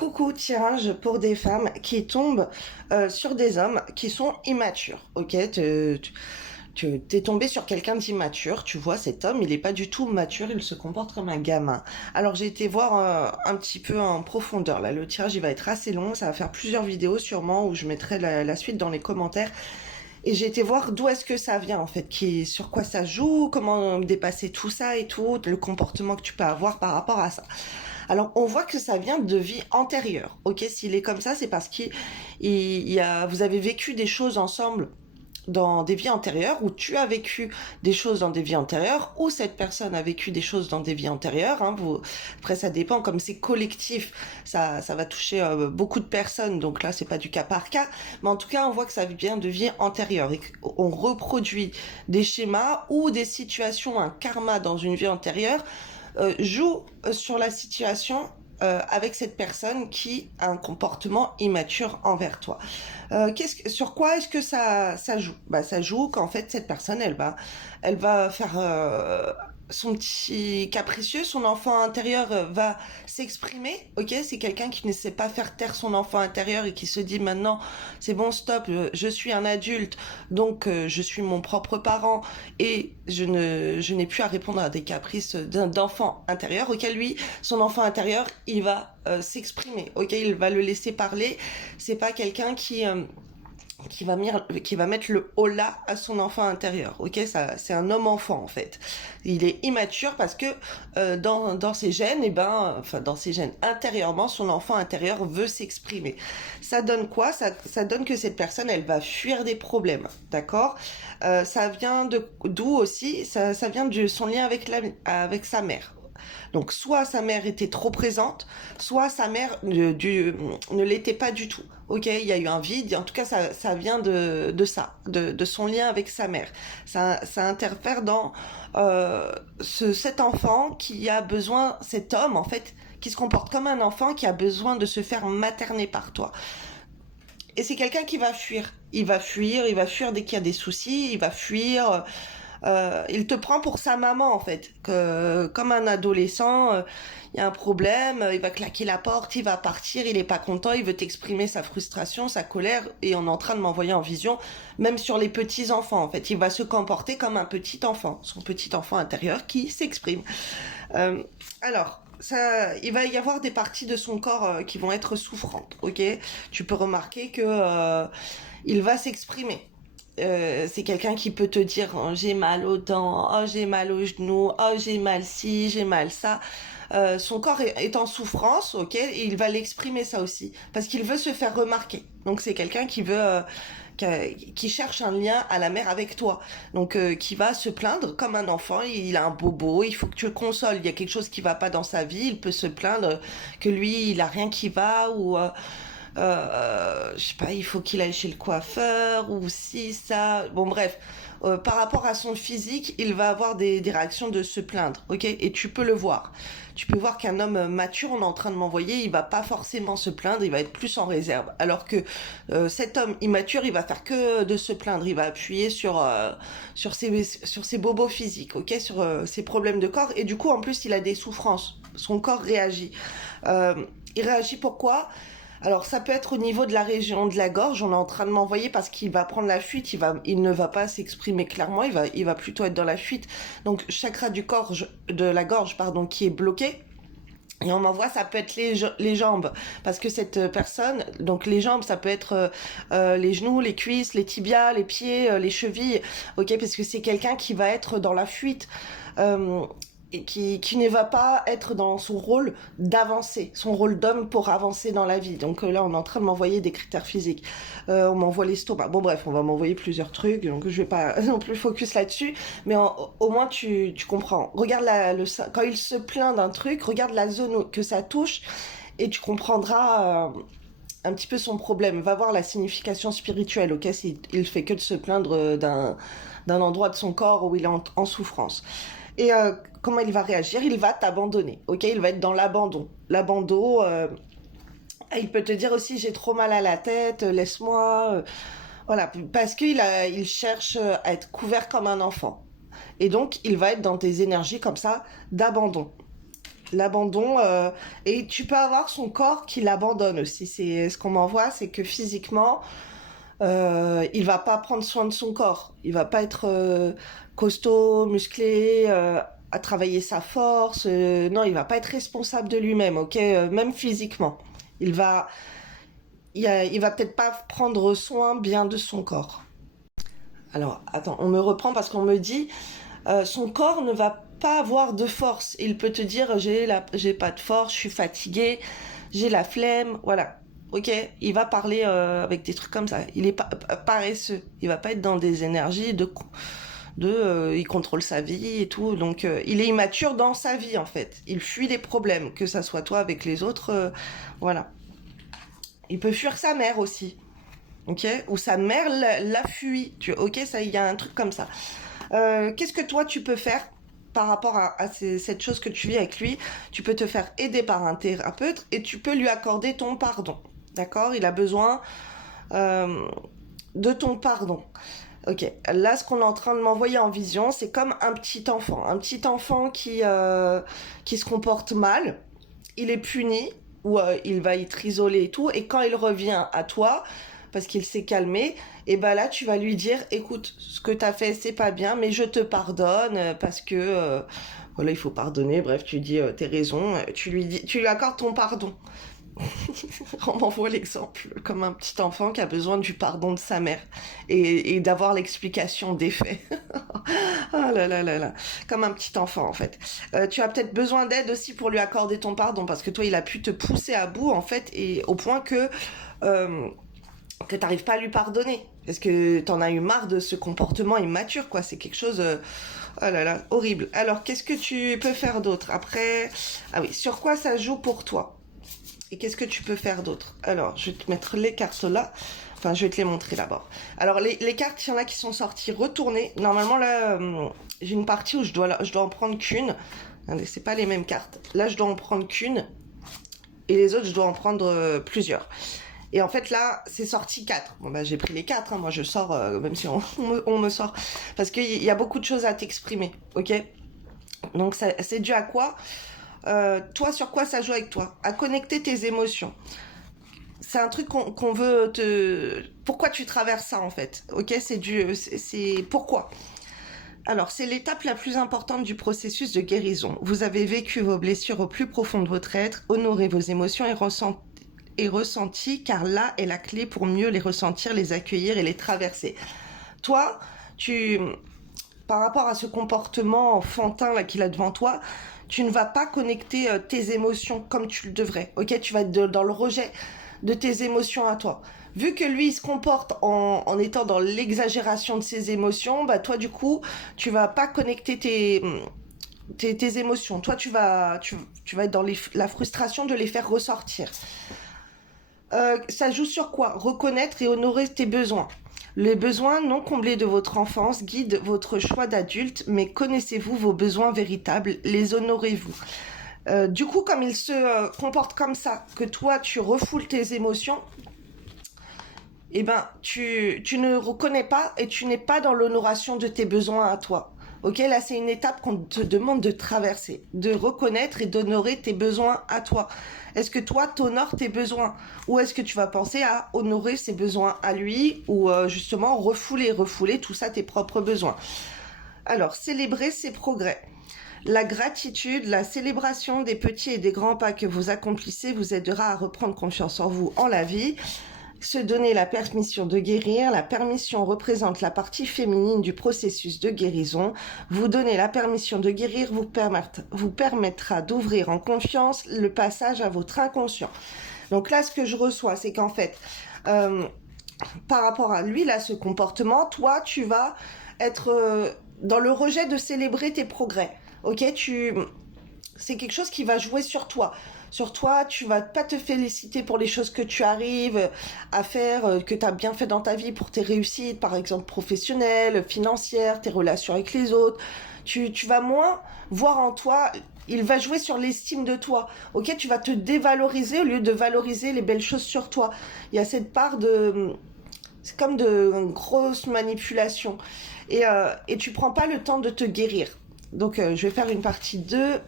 Coucou, tirage pour des femmes qui tombent sur des hommes qui sont immatures. Ok, t'es tombé sur quelqu'un d'immature, tu vois, cet homme, il est pas du tout mature, il se comporte comme un gamin. Alors j'ai été voir un petit peu en profondeur. Là, le tirage, il va être assez long, ça va faire plusieurs vidéos sûrement où je mettrai la suite dans les commentaires. Et j'ai été voir d'où est-ce que ça vient en fait, sur quoi ça joue, comment dépasser tout ça et tout, le comportement que tu peux avoir par rapport à ça. Alors on voit que ça vient de vie antérieure. Ok, s'il est comme ça, c'est parce vous avez vécu des choses ensemble dans des vies antérieures, où tu as vécu des choses dans des vies antérieures, ou cette personne a vécu des choses dans des vies antérieures. Après, ça dépend, comme c'est collectif, ça va toucher beaucoup de personnes, donc là, c'est pas du cas par cas. Mais en tout cas, on voit que ça vient de vies antérieures et qu'on reproduit des schémas ou des situations, un karma dans une vie antérieure joue sur la situation avec cette personne qui a un comportement immature envers toi. Sur quoi est-ce que ça joue? Ça joue qu'en fait cette personne elle va faire son petit capricieux, son enfant intérieur va s'exprimer. Ok, c'est quelqu'un qui ne sait pas faire taire son enfant intérieur et qui se dit maintenant c'est bon, stop, je suis un adulte, donc je suis mon propre parent et je n'ai plus à répondre à des caprices d'enfant intérieur. Ok, lui, son enfant intérieur, il va s'exprimer. Ok, il va le laisser parler. C'est pas quelqu'un qui va mettre le holà à son enfant intérieur. Ok, ça, c'est un homme-enfant en fait. Il est immature parce que dans ses gènes, dans ses gènes intérieurement, son enfant intérieur veut s'exprimer. Ça donne quoi? Ça donne que cette personne, elle va fuir des problèmes, d'accord? Ça vient d'où aussi? Ça vient de son lien avec sa mère. Donc soit sa mère était trop présente, soit sa mère ne l'était pas du tout. Ok, il y a eu un vide, en tout cas ça vient de ça, de son lien avec sa mère. Ça interfère dans cet enfant qui a besoin, cet homme en fait, qui se comporte comme un enfant qui a besoin de se faire materner par toi. Et c'est quelqu'un qui va fuir. Il va fuir dès qu'il y a des soucis, il va fuir. Il te prend pour sa maman en fait, comme un adolescent, il y a un problème, il va claquer la porte, il va partir, il est pas content, il veut t'exprimer sa frustration, sa colère, et on est en train de m'envoyer en vision, même sur les petits enfants en fait, il va se comporter comme un petit enfant, son petit enfant intérieur qui s'exprime. Euh, alors. Il va y avoir des parties de son corps qui vont être souffrantes, ok? Tu peux remarquer que il va s'exprimer. C'est quelqu'un qui peut te dire oh, j'ai mal aux dents, oh j'ai mal aux genoux, oh j'ai mal ci, j'ai mal ça. Son corps est en souffrance, ok, et il va l'exprimer ça aussi, parce qu'il veut se faire remarquer. Donc c'est quelqu'un qui veut, qui cherche un lien à la mère avec toi. Donc qui va se plaindre comme un enfant, il a un bobo, il faut que tu le consoles. Il y a quelque chose qui va pas dans sa vie, il peut se plaindre que lui il a rien qui va ou je sais pas, il faut qu'il aille chez le coiffeur ou si ça. Bon bref, par rapport à son physique, il va avoir des réactions de se plaindre, ok? Et tu peux le voir. Tu peux voir qu'un homme mature, on est en train de m'envoyer, il va pas forcément se plaindre, il va être plus en réserve. Alors que cet homme immature, il va faire que de se plaindre, il va appuyer sur ses bobos physiques, ok? Sur ses problèmes de corps. Et du coup, en plus, il a des souffrances. Son corps réagit. Il réagit pourquoi? Alors ça peut être au niveau de la région de la gorge, on est en train de m'envoyer parce qu'il va prendre la fuite, il ne va pas s'exprimer clairement, il va plutôt être dans la fuite. Donc chakra de la gorge pardon, qui est bloqué. Et on m'envoie, ça peut être les jambes, parce que cette personne, donc les jambes, ça peut être les genoux, les cuisses, les tibias, les pieds, les chevilles, ok, parce que c'est quelqu'un qui va être dans la fuite. Et qui ne va pas être dans son rôle d'avancer, son rôle d'homme pour avancer dans la vie. Donc là, on est en train de m'envoyer des critères physiques. On m'envoie l'estomac. Bon bref, on va m'envoyer plusieurs trucs, donc je vais pas non plus focus là-dessus, mais au moins tu comprends. Regarde quand il se plaint d'un truc, regarde la zone que ça touche, et tu comprendras un petit peu son problème. Va voir la signification spirituelle, ok? Il fait que de se plaindre d'un endroit de son corps où il est en souffrance. Et comment il va réagir? Il va t'abandonner, ok? Il va être dans l'abandon. L'abandon, il peut te dire aussi j'ai trop mal à la tête, laisse-moi. Voilà, parce il cherche à être couvert comme un enfant. Et donc, il va être dans des énergies comme ça d'abandon. L'abandon, et tu peux avoir son corps qui l'abandonne aussi. C'est ce qu'on m'envoie, c'est que physiquement, il va pas prendre soin de son corps. Il va pas être costaud, musclé, à travailler sa force. Non, il va pas être responsable de lui-même, ok? Même physiquement. Il va, il va peut-être pas prendre soin bien de son corps. Alors, attends, on me reprend parce qu'on me dit, son corps ne va pas avoir de force. Il peut te dire, j'ai pas de force, je suis fatigué, j'ai la flemme, voilà. Ok, il va parler avec des trucs comme ça. Il est pas paresseux. Il va pas être dans des énergies il contrôle sa vie et tout. Donc, il est immature dans sa vie en fait. Il fuit les problèmes, que ça soit toi avec les autres, voilà. Il peut fuir sa mère aussi, ok, ou sa mère la fuit. Ok, ça, il y a un truc comme ça. Qu'est-ce que toi tu peux faire par rapport à cette chose que tu vis avec lui? Tu peux te faire aider par un thérapeute et tu peux lui accorder ton pardon. D'accord? Il a besoin de ton pardon. Ok, là ce qu'on est en train de m'envoyer en vision, c'est comme un petit enfant. Un petit enfant qui se comporte mal, il est puni, ou il va être isolé et tout, et quand il revient à toi, parce qu'il s'est calmé, et ben là tu vas lui dire, écoute, ce que t'as fait c'est pas bien, mais je te pardonne parce que voilà, il faut pardonner. Bref, tu dis t'es raison, tu lui accordes ton pardon. On m'envoie l'exemple comme un petit enfant qui a besoin du pardon de sa mère et d'avoir l'explication des faits. Ah là là là là, comme un petit enfant en fait. Tu as peut-être besoin d'aide aussi pour lui accorder ton pardon parce que toi il a pu te pousser à bout en fait et au point que t'arrives pas à lui pardonner parce que t'en as eu marre de ce comportement immature quoi. C'est quelque chose oh là là, horrible. Alors qu'est-ce que tu peux faire d'autre après? Ah oui, sur quoi ça joue pour toi? Et qu'est-ce que tu peux faire d'autre? Alors, je vais te mettre les cartes là. Enfin, je vais te les montrer d'abord. Alors, les cartes, il y en a qui sont sorties retournées. Normalement, là, j'ai une partie où je dois en prendre qu'une. Attendez, c'est pas les mêmes cartes. Là, je dois en prendre qu'une. Et les autres, je dois en prendre plusieurs. Et en fait, là, c'est sorti 4. Bon, bah, j'ai pris les 4. Hein. Moi, je sors, même si on me sort. Parce qu'il y a beaucoup de choses à t'exprimer. Ok? Donc, c'est dû à quoi? Toi, sur quoi ça joue avec toi? À connecter tes émotions. C'est un truc qu'on veut te... Pourquoi tu traverses ça, en fait? Ok, c'est pourquoi? Alors, c'est l'étape la plus importante du processus de guérison. Vous avez vécu vos blessures au plus profond de votre être, honorez vos émotions et ressenti, car là est la clé pour mieux les ressentir, les accueillir et les traverser. Toi, par rapport à ce comportement enfantin là qu'il a devant toi, tu ne vas pas connecter tes émotions comme tu le devrais. Ok, tu vas être dans le rejet de tes émotions à toi. Vu que lui il se comporte en étant dans l'exagération de ses émotions, bah toi du coup tu vas pas connecter tes émotions. Toi tu vas être dans la frustration de les faire ressortir. Ça joue sur quoi? Reconnaître et honorer tes besoins. Les besoins non comblés de votre enfance guident votre choix d'adulte, mais connaissez-vous vos besoins véritables? Les honorez-vous? Du coup, comme il se comporte comme ça, que toi tu refoules tes émotions, eh ben tu ne reconnais pas et tu n'es pas dans l'honoration de tes besoins à toi. Ok, là c'est une étape qu'on te demande de traverser, de reconnaître et d'honorer tes besoins à toi. Est-ce que toi t'honores tes besoins ou est-ce que tu vas penser à honorer ses besoins à lui ou justement refouler tout ça tes propres besoins? Alors, célébrer ses progrès. La gratitude, la célébration des petits et des grands pas que vous accomplissez vous aidera à reprendre confiance en vous, en la vie. Se donner la permission de guérir. La permission représente la partie féminine du processus de guérison. Vous donner la permission de guérir vous permettra d'ouvrir en confiance le passage à votre inconscient. Donc là, ce que je reçois, c'est qu'en fait, par rapport à lui, là, ce comportement, toi, tu vas être dans le rejet de célébrer tes progrès. Ok, c'est quelque chose qui va jouer sur toi. Sur toi, tu vas pas te féliciter pour les choses que tu arrives à faire, que tu as bien fait dans ta vie pour tes réussites, par exemple professionnelles, financières, tes relations avec les autres. Tu vas moins voir en toi, il va jouer sur l'estime de toi. Ok, tu vas te dévaloriser au lieu de valoriser les belles choses sur toi. Il y a cette part c'est comme de grosse manipulation. Et tu prends pas le temps de te guérir. Donc, je vais faire une partie 2